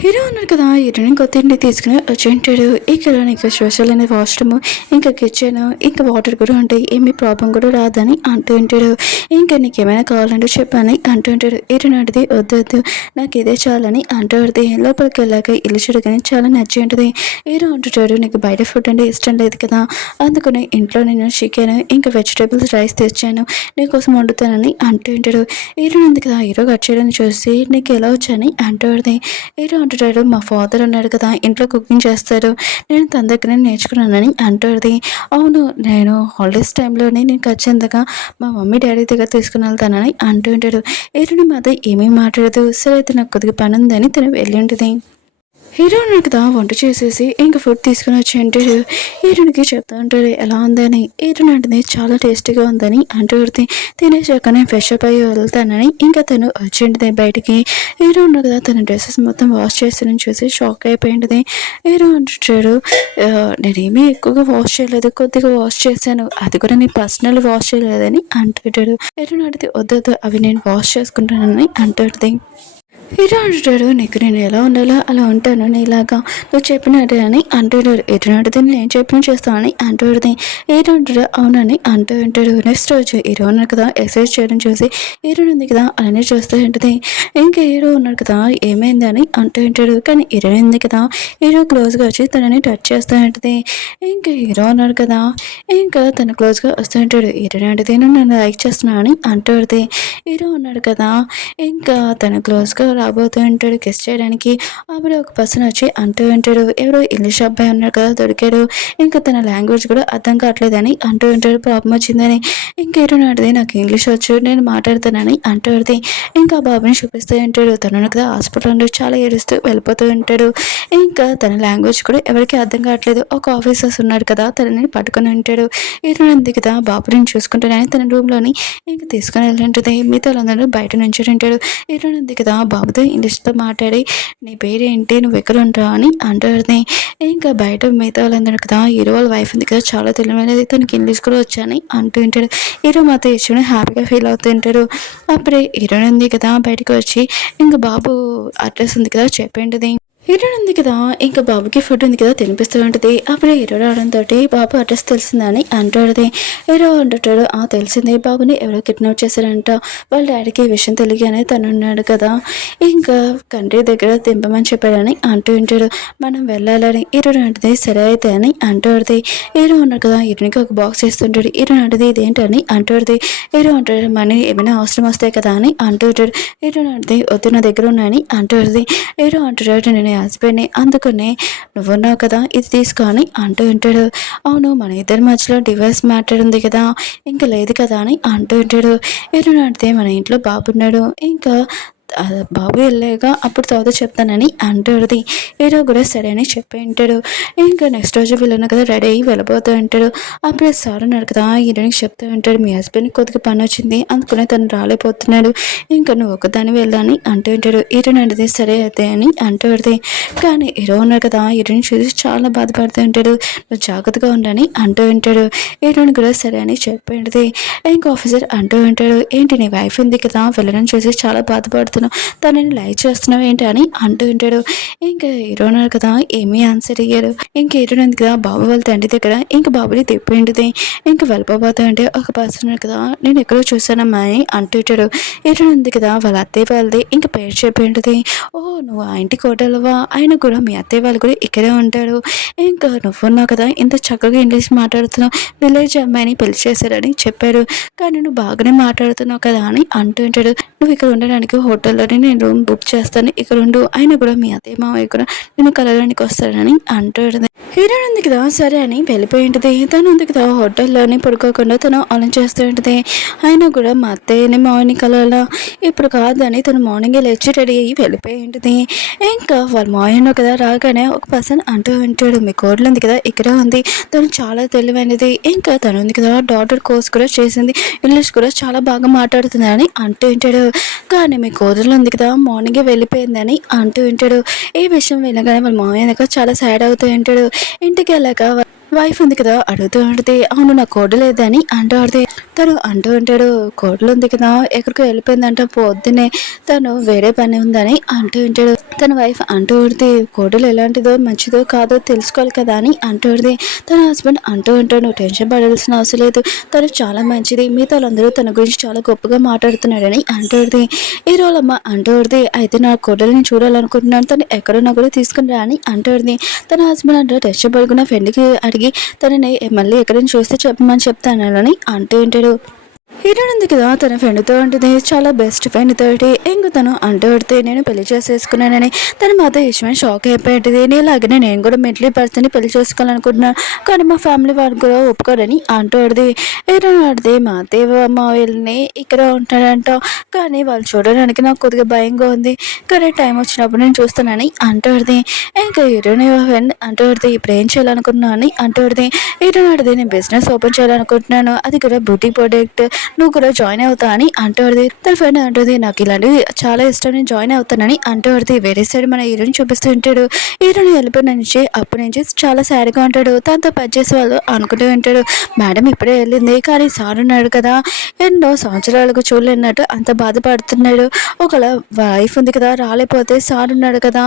హీరో ఉన్నారు కదా హీరోని కొత్త ఇంటికి తీసుకుని వచ్చి ఉంటాడు. ఇక్కడ నీకు స్పెషల్ అనే వాష్రూమ్ ఇంకా కిచెన్ ఇంకా వాటర్ కూడా ఉంటాయి, ఏమీ ప్రాబ్లం కూడా రాదని అంటూ ఉంటాడు. ఇంకా నీకు ఏమైనా కావాలంటే చెప్పని అంటూ ఉంటాడు. హీరోని అడిగి వద్దు నాకు ఇదే చాలని అంటూ ఉంటుంది. లోపలికి వెళ్ళాక ఇల్లు చూడగానే చాలా నచ్చి ఉంటుంది. హీరో అంటుంటాడు, నీకు బయట ఫుడ్ అంటే ఇష్టం లేదు కదా, అందుకని ఇంట్లో నేను చికెన్ ఇంకా వెజిటేబుల్స్ రైస్ తెచ్చాను నీకోసం వండుతానని అంటూ ఉంటాడు. హీరో ఉంది కదా హీరో కట్ చేయడం చూసి నీకు ఎలా వచ్చని అంటూ ఉంటుంది. హీరో అంటాడు, మా ఫాదర్ ఉన్నాడు కదా ఇంట్లో కుకింగ్ చేస్తారు, నేను తన దగ్గర నేర్చుకున్నానని అంటుంది. అవును నేను హాలిడేస్ టైంలోనే నేను ఖచ్చితంగా మా మమ్మీ డాడీ దగ్గర తీసుకుని వెళ్తానని అంటూ ఉంటాడు. హీరోని మాత్రం ఏమీ మాట్లాడదు. సరే అయితే నాకు కొద్దిగా పని ఉందని తను వెళ్ళి ఉంటుంది. హీరో కదా వంట చేసేసి ఇంకా ఫుడ్ తీసుకుని వచ్చి అంటాడు. హీరోనికి చెప్తా ఉంటాడు ఎలా ఉందని. హీరోని అంటే చాలా టేస్టీగా ఉందని అంటుంది. తినేసాక నేను ఫ్రెష్ అప్ అయ్యి వెళ్తానని ఇంకా తను వచ్చింటుంది బయటికి. హీరో ఉన్నాడు కదా తన డ్రెస్సెస్ మొత్తం వాష్ చేస్తానని చూసి షాక్ అయిపోయింది. హీరో అంటాడు, నేనేమీ ఎక్కువగా వాష్ చేయలేదు, కొద్దిగా వాష్ చేశాను, అది కూడా నీ పర్సనల్ వాష్ చేయలేదని అంటుంటాడు. హీరోని అడిగితే వద్దు అవి నేను వాష్ చేసుకుంటానని అంటుంది. హీరో అంటాడు, నీకు నేను ఎలా ఉండాలో అలా ఉంటాను నీలాగా, నువ్వు చెప్పినట్టే అని అంటాడు. ఎటునాటిది నేను చెప్పిన చేస్తానని అంటాడుది. హీరో అంటాడు అవునని అంటూ ఉంటాడు. నెక్స్ట్ రోజు హీరో ఉన్నాడు కదా ఎక్సర్సైజ్ చేయడం చూసి హీరోని ఉంది కదా అలానే చూస్తూ ఉంటుంది. ఇంకా హీరో ఉన్నాడు కదా ఏమైంది అని అంటూ ఉంటాడు. కానీ హీరో ఉంది కదా హీరో క్లోజ్గా వచ్చి తనని టచ్ చేస్తూ ఉంటుంది. ఇంకా హీరో ఉన్నాడు కదా ఇంకా తన క్లోజ్గా వస్తూ ఉంటాడు. హీరోని అంటే నేను నన్ను లైక్ చేస్తున్నా అని అంటాడుది. హీరో ఉన్నాడు కదా ఇంకా తన క్లోజ్గా రాబోతూ ఉంటాడు కిస్ చేయడానికి. అప్పుడు ఒక పర్సన్ వచ్చి అంటూ ఉంటాడు, ఎవరో ఇంగ్లీష్ అబ్బాయి ఉన్నాడు కదా దొరికాడు, ఇంకా తన లాంగ్వేజ్ కూడా అర్థం కావట్లేదని అంటూ ఉంటాడు, ప్రాబ్లం వచ్చిందని. ఇంకా హీరోని అడిగితే నాకు ఇంగ్లీష్ వచ్చు నేను మాట్లాడతానని అంటుంది. ఇంకా బాబుని చూపిస్తూ ఉంటాడు. తను కదా హాస్పిటల్లో చాలా ఏడుస్తూ వెళ్ళిపోతూ ఉంటాడు. ఇంకా తన లాంగ్వేజ్ కూడా ఎవరికి అర్థం కావట్లేదు. ఒక ఆఫీసర్స్ ఉన్నాడు కదా తనని పట్టుకుని ఉంటాడు. హీరోని ఉంది కదా బాబుని చూసుకుంటానని తన రూమ్లోని ఇంకా తీసుకుని వెళ్ళింటుంది. మిగతా వాళ్ళందరూ బయట నుంచి ఉంటాడు. హీరోని ఉంది కదా బాబుతో ఇంగ్లీష్తో మాట్లాడి నీ పేరేంటి నువ్వు ఎక్కడ ఉంటావు అని అంటుంది. ఇంకా బయట మిగతా వాళ్ళందరూ కదా హీరో వాళ్ళ వైఫ్ ఉంది కదా చాలా తెలివైనది, తనకి ఇంగ్లీష్ కూడా వచ్చాని అంటూ ఉంటాడు. హీరో మాత్రం ఇచ్చుని హ్యాపీగా ఫీల్ అవుతూ ఉంటాడు. అప్పుడే హీరోయిన్ ఉంది కదా బయటకు వచ్చి ఇంకా బాబు అడ్రస్ ఉంది కదా చెప్పేంటిది. హీరోయిన్ ఉంది కదా, ఇంకా బాబుకి ఫుడ్ ఉంది కదా తినిపిస్తూ ఉంటుంది. అప్పుడే హీరో రావడంతో బాబు అడ్రస్ తెలిసిందని అంటాడుది. హీరో అంటుంటాడు, తెలిసింది, బాబుని ఎవరో కిడ్నాప్ చేశారంట, వాళ్ళ డాడీకి ఈ విషయం తెలియగానే తను ఉన్నాడు కదా, ఇంకా కంట్రీ దగ్గర దింపమని చెప్పాడని అంటూ ఉంటాడు. మనం వెళ్ళాలని హీరో అంటది. సరే అయితే అని అంటాడుది. హీరో ఉన్నాడు కదా, హీరోనికి ఒక బాక్స్ ఇస్తుంటాడు. హీరో అంటది ఇదేంటని అంటాడుది. హీరో అంటాడు, మనీ ఏమైనా అవసరం వస్తాయి కదా అని అంటూ ఉంటాడు. హీరో అంటది, వద్దు నా దగ్గర ఉన్నాయని అంటాడుది. హీరో అంటాడు, నేను హస్బెండ్ని, అందుకనే నువ్వున్నావు కదా ఇది తీసుకొని అంటూ ఉంటాడు. అవును, మన ఇద్దరి మధ్యలో డివోర్స్ మ్యాటర్ ఉంది కదా, ఇంకా లేదు కదా అని అంటూ ఉంటాడు. హీరో అంటే మన ఇంట్లో బాబున్నాడు, ఇంకా బాబు వెళ్ళాక అప్పుడు తర్వాత చెప్తానని అంటాడుది. హీరో కూడా సరే అని చెప్పి ఉంటాడు. ఇంకా నెక్స్ట్ రోజు వీళ్ళను కదా రెడీ అయ్యి వెళ్ళిపోతూ ఉంటాడు. అప్పుడే సార్ ఉన్నాడు కదా, హీరోయిన్కి చెప్తూ ఉంటాడు, మీ హస్బెండ్కి కొద్దిగా పని వచ్చింది, అందుకనే తను రాలేకపోతున్నాడు, ఇంకా నువ్వు ఒకదాన్ని వెళ్ళాలని అంటూ ఉంటాడు. హీరోయిన్ అంటే సరే అయితే అని అంటాడుది. కానీ హీరో ఉన్నాడు కదా, హీరోయిన్ చూసి చాలా బాధపడుతూ ఉంటాడు. నువ్వు జాగ్రత్తగా ఉండని అంటూ ఉంటాడు. హీరోయిన్ కూడా సరే అని చెప్పి ఉంటుంది. ఇంకా ఆఫీసర్ అంటూ ఉంటాడు, ఏంటి నీ వైఫ్ ఉంది కదా వెళ్ళడం చూసి చాలా బాధపడుతున్నావు, తనని లైక్ చేస్తున్నావు ఏంటి అని అంటూ ఉంటాడు. ఇంకా హీరో ఉన్నారు కదా, ఏమీ ఆన్సర్ ఇయ్యాడు. ఇంకా హీరో ఉంది కదా, బాబు వాళ్ళ తండ్రి దగ్గర ఇంకా బాబుని తిప్పింటుంది. ఇంకా వెళ్ళిపోతా అంటే ఒక పర్సన్ ఉన్నారు కదా, నేను ఎక్కడో చూసానమ్మా అని అంటూ ఉంటాడు. హీరో ఉంది కదా, వాళ్ళ అత్తయ్య వాళ్ళది ఇంకా పేరు చెప్పింటుంది. ఓ నువ్వు ఆ ఇంటి కోటలవా, ఆయన కూడా మీ అత్తయ్య వాళ్ళు కూడా ఇక్కడే ఉంటాడు, ఇంకా నువ్వున్నావు కదా ఇంత చక్కగా ఇంగ్లీష్ మాట్లాడుతున్నావు, విలేజ్ అమ్మాయిని పెళ్లి చేశారని చెప్పారు, కానీ నువ్వు బాగానే మాట్లాడుతున్నావు కదా అని అంటూ ఉంటాడు. నువ్వు ఇక్కడ ఉండడానికి హోటల్లోనే నేను రూమ్ బుక్ చేస్తాను, ఇక్కడ ఉండు, ఆయన కూడా మీ అత్తయ్య మావయ్య కూడా నేను కలవడానికి వస్తాడని అంటాడు. హీరోయిన్ ఉంది కదా సరే అని వెళ్ళిపోయి ఉంటుంది. తను ఉంది కదా హోటల్లోనే పడుకోకుండా తను అలా చేస్తూ ఉంటుంది. అయినా కూడా మా అత్తయ్యని మావయ్యని కలవాలా, ఇప్పుడు కాదని తను మార్నింగే లేచి రెడీ అయ్యి వెళ్ళిపోయి ఉంటుంది. ఇంకా వాళ్ళ మావయ్యను కదా రాగానే ఒక పర్సన్ అంటూ ఉంటాడు, మీ కోడలు ఉంది కదా ఇక్కడ ఉంది, తను చాలా తెలివైనది, ఇంకా తను ఉంది కదా డాక్టర్ కోర్స్ కూడా చేసింది, ఇంగ్లీష్ కూడా చాలా బాగా మాట్లాడుతుంది అని అంటూ ఉంటాడు. కానీ మీ కోడలు ఉంది కదా మార్నింగే వెళ్ళిపోయిందని అంటూ ఉంటాడు. ఈ విషయం వినగానే వాళ్ళ మావయ్య చాలా సాడ్ అవుతూ ఉంటాడు. ఇంటికి వెళ్ళాక వైఫ్ ఉంది కదా అడుగుతూ ఉంటుంది, అవును నా కోడలు లేదని అంటూ ఆడితే తను అంటూ ఉంటాడు, కోడలు ఉంది కదా ఎక్కడికో వెళ్ళిపోయిందంట, పొద్దునే తను వేరే పని ఉందని అంటూ ఉంటాడు. తన వైఫ్ అంటూ ఉంటుంది, కోడలు ఎలాంటిదో మంచిదో కాదో తెలుసుకోవాలి కదా అని అంటూ ఉంటుంది. తన హస్బెండ్ అంటూ ఉంటాడు, నువ్వు టెన్షన్ పడాల్సిన అవసరం లేదు, తను చాలా మంచిది, మిగతా వాళ్ళందరూ తన గురించి చాలా గొప్పగా మాట్లాడుతున్నాడని అంటూ ఉంటుంది. ఈ రోజమ్మ అంటూ ఉంటుంది, అయితే నా కోడలిని చూడాలనుకుంటున్నాను, తను ఎక్కడున్నా కూడా తీసుకుని రా అని అంటూ ఉంటుంది. తన హస్బెండ్ అంటే టెన్షన్ పడుకున్న ఫ్రెండ్కి అడిగి తనని మళ్ళీ ఎక్కడైనా చూస్తే చెప్పమని చెప్తానని అంటూ ఉంటాడు. హీరోయిన్ ఉంది కదా తన ఫ్రెండ్తో ఉంటుంది, చాలా బెస్ట్ ఫ్రెండ్ తోటి ఇంక తను అంటూ పడితే నేను పెళ్లి చేసేసుకున్నానని తన మాతో ఇష్టమైన షాక్ అయిపోయింది. నీలాగనే నేను కూడా మెంటలీ పర్సన్ని పెళ్లి చేసుకోవాలనుకుంటున్నాను, కానీ మా ఫ్యామిలీ వాళ్ళు కూడా ఒప్పుకోరని అంటూ పడితే హీరోయిన్ ఆడితే మా అత్తయ్య మా వీళ్ళని ఇక్కడ ఉంటాడంట, కానీ వాళ్ళు చూడడానికి నాకు కొద్దిగా భయంగా ఉంది, కానీ టైం వచ్చినప్పుడు నేను చూస్తానని అంటూ పడితే ఇంకా హీరోయిన్ ఫ్రెండ్ అంటూ పడితే ఇప్పుడు ఏం చేయాలనుకుంటున్నాను అని అంటూ పడితే హీరోయిన్ ఆడితే నేను బిజినెస్ ఓపెన్ చేయాలనుకుంటున్నాను, అది కూడా బ్యూటీ ప్రోడక్ట్, నువ్వు కూడా జాయిన్ అవుతా అని అంటూది. తన ఫ్రెండ్ అంటుంది, నాకు ఇలాంటివి చాలా ఇష్టం, నేను జాయిన్ అవుతానని అంటూది. వేరే సైడ్ మన హీరోని చూపిస్తూ ఉంటాడు. హీరోని వెళ్ళిపోయిన నుంచి అప్పటి నుంచి చాలా సాడ్గా ఉంటాడు. తనతో పనిచేసే వాళ్ళు అనుకుంటూ ఉంటాడు, మేడం ఇప్పుడే వెళ్ళింది, కానీ సార్ ఉన్నాడు కదా ఎన్నో సంవత్సరాలకు చూడలేనట్టు అంత బాధపడుతున్నాడు, ఒకవేళ వైఫ్ ఉంది కదా రాలేపోతే సార్ ఉన్నాడు కదా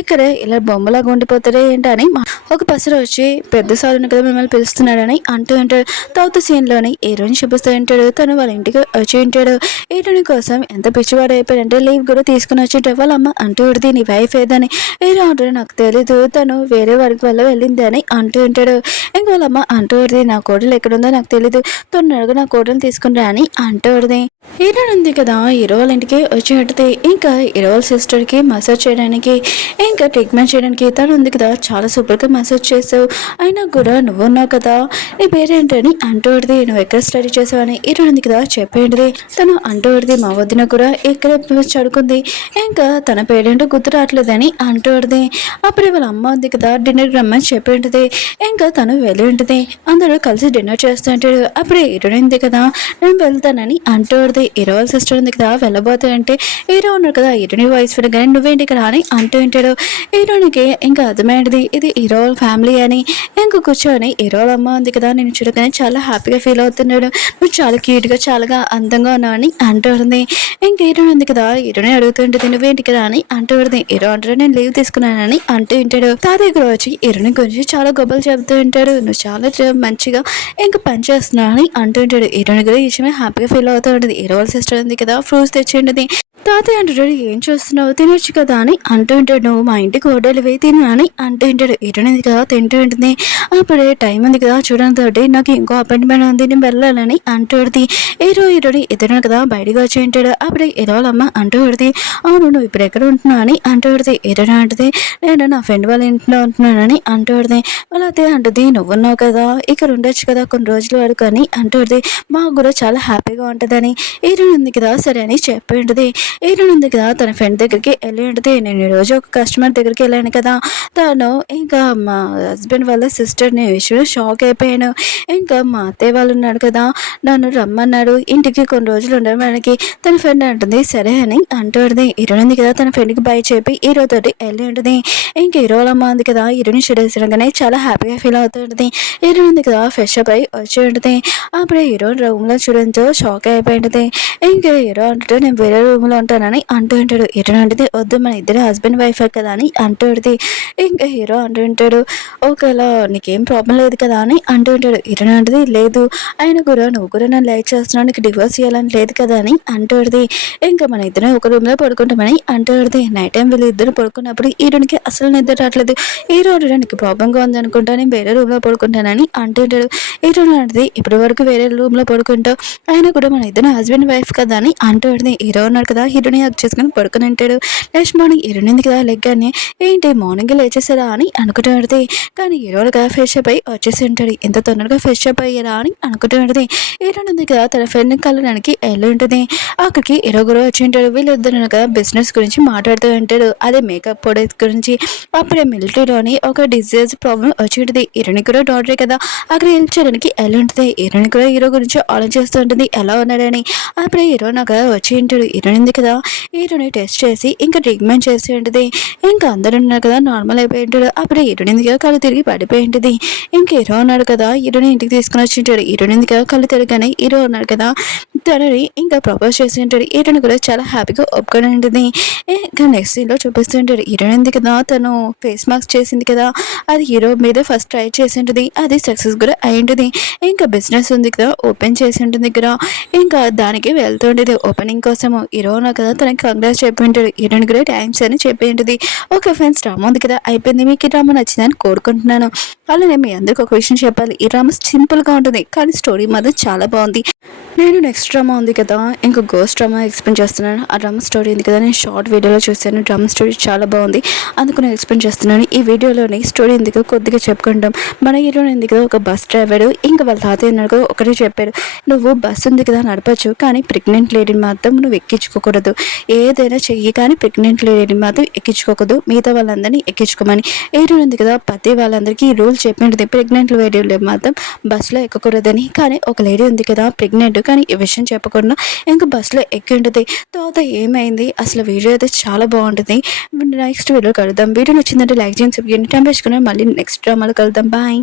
ఇక్కడ ఇలా బొమ్మలాగా ఉండిపోతాడే ఏంటని ఒక పసరు వచ్చి పెద్ద సార్ ఉన్న కదా మిమ్మల్ని పిలుస్తున్నాడని అంటూ ఉంటాడు. తర్వాత సీన్లోని హీరోని చూపిస్తూ ఉంటాడు, తను వాళ్ళ ఇంటికి వచ్చి ఉంటాడు. హీరోని కోసం ఎంత పిచ్చివాడు అయిపోయాడంటే లీవ్ కూడా తీసుకుని వచ్చి వాళ్ళ అమ్మ అంటూ ఉంటుంది, నీ వైఫ్ ఏదని. హీరో అంటాడు, నాకు తెలీదు, తను వేరే వారికి వల్ల వెళ్ళింది అని అంటూ ఉంటాడు. ఇంకా వాళ్ళ అమ్మ అంటూ ఉంటుంది, నా కోడలు ఎక్కడుందో నాకు తెలీదు, తొందరగా నా కోడలు తీసుకుని రా అని అంటూ ఉంటుంది. హీరోయిన్ ఉంది కదా హీరో వాళ్ళ ఇంటికి వచ్చి ఇంకా హీరో వాళ్ళ సిస్టర్కి మసాజ్ చేయడానికి ఇంకా ట్రీట్మెంట్ చేయడానికి తను ఉంది కదా చాలా సూపర్గా మసాజ్ చేసావు, అయినా కూడా నువ్వు ఉన్నావు కదా నీ పేరేంటని అంటూ ఉంటుంది. నువ్వు ఎక్కడ స్టడీ చేసావని హీరోయిన్ ఉంది కదా చెప్పేంటిది. తను అంటూ ఉంటుంది, మా వదిన కూడా ఇక్కడ చదువుకుంది, ఇంకా తన పేరేంటో గుర్తు రావట్లేదని అంటూ ఉంటుంది. అప్పుడే వాళ్ళ అమ్మ ఉంది కదా డిన్నర్కి రమ్మని చెప్పి ఉంటుంది. ఇంకా తను వెళ్ళి ఉంటుంది, అందరూ కలిసి డిన్నర్ చేస్తూ ఉంటాడు. అప్పుడే హీరోయిన్ ఉంది కదా నేను వెళ్తానని అంటూ ఉంటుంది. హీరో వాళ్ళ సిస్టర్ ఉంది కదా వెళ్ళబోతా అంటే హీరో ఉన్నాడు కదా హీరోని వాయిస్ వినగానే నువ్వేంటి ఇక్కడ అని అంటూ ఉంటాడు. హీరోనికి ఇంకా అర్థమైంది ఇది హీరో వాళ్ళ ఫ్యామిలీ అని ఇంక కూర్చొని హీరో వాళ్ళ అమ్మ ఉంది కదా నేను చూడగానే చాలా హ్యాపీగా ఫీల్ అవుతున్నాడు. నువ్వు చాలా క్యూట్గా చాలా అందంగా ఉన్నావని అంటుంది. ఇంక హీరో ఉంది కదా హీరోని అడుగుతుంటుంది నువ్వేంటి కదా అని అంటుంది. హీరో అంటాడు నేను లీవ్ తీసుకున్నానని అంటూ ఉంటాడు. తాతయ్య కూడా వచ్చి హీరోని గురించి చాలా గొప్పలు చెబుతూ ఉంటాడు. నువ్వు చాలా మంచిగా ఇంకా పని చేస్తున్నావు అని అంటూ ఉంటాడు. హీరోని కూడా ఈ విషయమే హ్యాపీగా ఫీల్ అవుతూ ఉంటుంది. హీరో వాళ్ళ సిస్టర్ ఉంది కదా ఫ్రూట్స్ తెచ్చిండది. తాతయ్య అంటాడు ఏం చూస్తున్నావు తినొచ్చు కదా అని అంటూ ఉంటాడు. నువ్వు మా ఇంటికి ఓడలివే తిను అని అంటూ ఉంటాడు. హీరోయిన్ కదా తింటూ ఉంటుంది. అప్పుడే టైం ఉంది కదా చూడడంతో నాకు ఇంకో అపాయింట్మెంట్ ఉంది నేను వెళ్ళాలని అంటూ ఉంటుంది. హీరోని ఇద్దరు కదా బయటకు వచ్చి ఉంటాడు. అప్పుడే హీరో వాళ్ళ అమ్మ అంటూ ఉంటుంది అవును నువ్వు ఇప్పుడు ఎక్కడ ఉంటున్నావు అని అంటూ ఉంటుంది. హీరోయిన్ అంటుంది నేను నా ఫ్రెండ్ వాళ్ళ ఇంట్లో ఉంటున్నానని అంటూ ఉంటుంది. వాళ్ళ అదే అంటుంది నువ్వున్నావు కదా ఇక్కడ ఉండొచ్చు కదా కొన్ని రోజుల వరకు అని అంటూ ఉంటుంది. మాకు కూడా చాలా హ్యాపీగా ఉంటుందని హీరోయిన్ ఉంది కదా సరే అని చెప్పి ఉంటుంది. హీరోయిన్ ఉంది కదా తన ఫ్రెండ్ దగ్గరికి వెళ్ళి ఉంటుంది. నేను ఈరోజు ఒక కస్టమర్ దగ్గరికి వెళ్ళాను కదా తను ఇంకా మా హస్బెండ్ వాళ్ళ సిస్టర్ని విషయం షాక్ అయిపోయాను. ఇంకా మా అత్తయ్య వాళ్ళు ఉన్నాడు కదా నన్ను రమ్మన్నాడు ఇంటికి కొన్ని రోజులు ఉండడానికి తన ఫ్రెండ్ అంటుంది సరే అని అంటుంది. హీరోయిన్ ఉంది కదా తన ఫ్రెండ్కి బై చెప్పి హీరోతోటి వెళ్ళి ఉంటుంది. ఇంకా హీరో వాళ్ళ అమ్మ ఉంది కదా హీరోని షెడేసడంగానే చాలా హ్యాపీగా ఫీల్ అవుతూ ఉంటుంది. హీరోయిన్ ఉంది కదా ఫ్రెష్ అప్ అయి వచ్చి ఉంటుంది. అప్పుడే హీరోయిన్ రూమ్లో చూడడంతో షాక్ అయిపోయి ఉంటుంది. ఇంకా హీరో అంటాడు నేను వేరే రూమ్లో ఉంటానని అంటూ ఉంటాడు. హీరోయిన్ అంటే వద్దు మన ఇద్దరు హస్బెండ్ వైఫ్ కదా అని అంటూ ఉంటుంది. ఇంకా హీరో అంటూ ఉంటాడు ఓకేలా నీకేం ప్రాబ్లం లేదు కదా అని అంటూ ఉంటాడు. హీరోయిన్ అంటది లేదు ఆయన కూడా నువ్వు కూడా నన్ను లైక్ చేస్తున్నావు నీకు డివోర్స్ చేయాలని లేదు కదా అని అంటూ ఉంటుంది. ఇంకా మన ఇద్దరం ఒక రూమ్లో పడుకుంటామని అంటూ ఉంటుంది. నైట్ టైం వీళ్ళు ఇద్దరు పడుకున్నప్పుడు హీరోయిన్కి అసలు నిద్ర రావట్లేదు. హీరో నీకు ప్రాబ్లంగా ఉంది అనుకుంటా నేను వేరే రూమ్లో పడుకుంటానని అంటూ ఉంటాడు. హీరోయిన్ అంటది ఇప్పటి వరకు వేరే రూమ్లో పడుకుంటావు ఆయన కూడా మన ఇద్దరు హస్బెండ్ వైఫ్ కదా అని అంటూ ఉంటుంది. హీరో ఉన్నాడు కదా హీరోని హక్ చేసుకుని పడుకుని ఉంటాడు. నెక్స్ట్ మార్నింగ్ హీరోయిన్ ఉంది కదా లెగ్గానే ఏంటి మార్నింగ్ లేచేసారా అని అనుకుంటూ ఉంటుంది. కానీ హీరోని కదా ఫ్రెష్ అప్ అయి వచ్చేసి ఉంటాడు. ఎంత తొందరగా ఫ్రెష్ అప్ అయ్యారా అని అనుకుంటూ ఉంటుంది. హీరోయిన్ ఉంది కదా తన ఫ్రెండ్ కలడానికి వెళ్ళి ఉంటుంది. అక్కడికి హీరో కూడా వచ్చి ఉంటాడు. వీళ్ళిద్దరు కదా బిజినెస్ గురించి మాట్లాడుతూ ఉంటాడు. అదే మేకప్ ప్రొడక్ట్స్ గురించి. అప్పుడే మిలిటరీలోని ఒక డిజీజ్ ప్రాబ్లం వచ్చి ఉంటుంది. హీరోయిన్ కూడా డాక్టరే కదా అక్కడ హెల్ప్ చేయడానికి వెళ్ళి ఉంటుంది. హీరోయిన్ కూడా హీరో గురించి ఆలోచిస్తూ ఉంటుంది ఎలా ఉన్నాడని. అప్పుడే హీరో నాకు వచ్చి ఉంటాడు. హీరోయిన్ ఉంది కదా హీరోని టెస్ట్ చేసి ఇంకా ట్రీట్మెంట్ చేసి ఉంటుంది. ఇంకా అందరూ ఉన్నారు కదా నార్మల్ అయిపోయి ఉంటాడు. అప్పుడే హీరోయిన్ ఉంది కదా కళ్ళు తిరిగి పడిపోయి ఉంటుంది. ఇంకా హీరో ఉన్నాడు కదా హీరోని ఇంటికి తీసుకుని వచ్చి ఉంటాడు. హీరోయిన్ ఉంది కదా కళ్ళు తిరగగానే హీరో ఉన్నాడు కదా తనని ఇంకా ప్రపోజ్ చేసి ఉంటాడు. హీరోయిన్ కూడా చాలా హ్యాపీగా ఒప్పుకొని ఉంటుంది. ఇంకా నెక్స్ట్ సీన్లో చూపిస్తుంటాడు. హీరోయిన్ ఉంది కదా తను ఫేస్ మాస్క్ చేసింది కదా అది హీరో మీద ఫస్ట్ ట్రై చేసి ఉంటుంది. అది సక్సెస్ కూడా అయి ఉంటుంది. ఇంకా బిజినెస్ ఉంది కదా ఓపెన్ చేసి ఉంటుంది కదా ఇంకా దానికి వెళ్తుండేది ఓపెనింగ్ కోసము. హీరో ఉన్నా కదా తనకి కంగ్రాట్స్ చెప్పి ఉంటాడు. హీరోయిన్ కూడా థ్యాంక్స్ అని చెప్పి ఉంటుంది. ఓకే ఫ్రెండ్స్ డ్రామా ఉంది కదా అయిపోయింది. మీకు ఈ డ్రామా నచ్చిందని కోరుకుంటున్నాను. అలానే మీ అందరికి ఒక విషయం చెప్పాలి ఈ డ్రామా సింపుల్గా ఉంటుంది కానీ స్టోరీ మాత్రం చాలా బాగుంది. నేను నెక్స్ట్ డ్రామా ఉంది కదా ఇంకా గోస్ట్ డ్రామా ఎక్స్ప్లెయిన్ చేస్తున్నాను. ఆ డ్రామా స్టోరీ ఉంది కదా నేను షార్ట్ వీడియోలో చూశాను. డ్రామా స్టోరీ చాలా బాగుంది అందుకు నేను ఎక్స్ప్లెయిన్ చేస్తున్నాను. ఈ వీడియోలోని స్టోరీ ఎందుకు కొద్దిగా చెప్పుకుంటాం. మన హీరోయిన్ ఉంది కదా ఒక బస్ డ్రైవర్ ఇంకా వాళ్ళ తాతయ్య ఉన్నాడు ఒకటే చెప్పాడు నువ్వు బస్సు ఉంది కదా నడపచ్చు కానీ ప్రెగ్నెంట్ లేడీని మాత్రం నువ్వు ఎక్కించుకోకూడదు. ఏదైనా చెయ్యి కానీ ప్రెగ్నెంట్ లేడీని మాత్రం ఎక్కించుకోకూడదు మిగతా వాళ్ళందరినీ ఎక్కించుకోమని. హీరోయిన్ ఉంది కదా ప్రతి వాళ్ళందరికీ ఈ రూల్ చెప్పింటుంది ప్రెగ్నెంట్ లేడీలు మాత్రం బస్సులో ఎక్కకూడదని. కానీ ఒక లేడీ ఉంది కదా ప్రెగ్నెంట్ కానీ ఈ విషయం చెప్పకుండా ఇంకా బస్సులో ఎక్కి ఉంటుంది. తర్వాత ఏమైంది అసలు వీడియో అయితే చాలా బాగుంటుంది. నెక్స్ట్ వీడియో కలుద్దాం. వీడియో నచ్చిందంటే లైక్ చేయండి. టైం వేసుకుని మళ్ళీ నెక్స్ట్ డ్రామాలో కలుద్దాం. బాయ్.